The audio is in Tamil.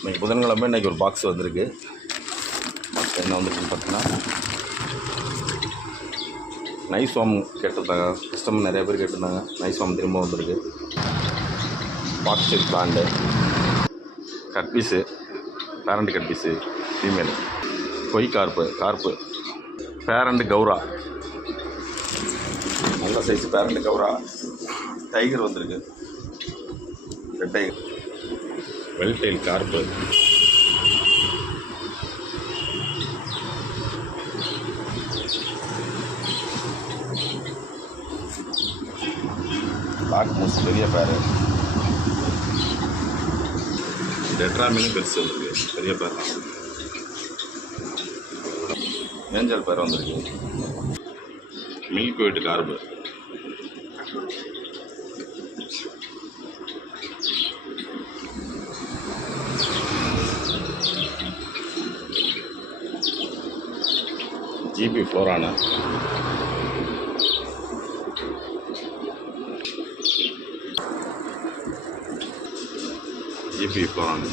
இன்றைக்கி புதன்கிழமை இன்றைக்கி ஒரு பாக்ஸ் வந்திருக்கு. என்ன வந்துருக்குன்னு பார்த்தீங்கன்னா நைஸ் வாம் கேட்டிருந்தாங்க, கஸ்டமர் நிறைய பேர் கேட்டிருந்தாங்க. நைஸ் வாம் திரும்ப வந்திருக்கு. Box plant cut piece, parent cut piece female, பொய் கார்ப்பு பேரண்ட் கௌரா, நல்ல சைஸு பேரண்ட் கௌரா. டைகர் வந்திருக்கு, red tiger, veil tail carp, black moor பெரிய பேரு, டெட்ரா மீன் பெருசு வந்திருக்கு, பெரிய பேர் தான். ஏஞ்சல் பேர் வந்திருக்கு, மில்க் ஒயிட் கார்பு, ஜிபி ஃப்ளோரானா, ஜிபி ஃப்ளோரானா.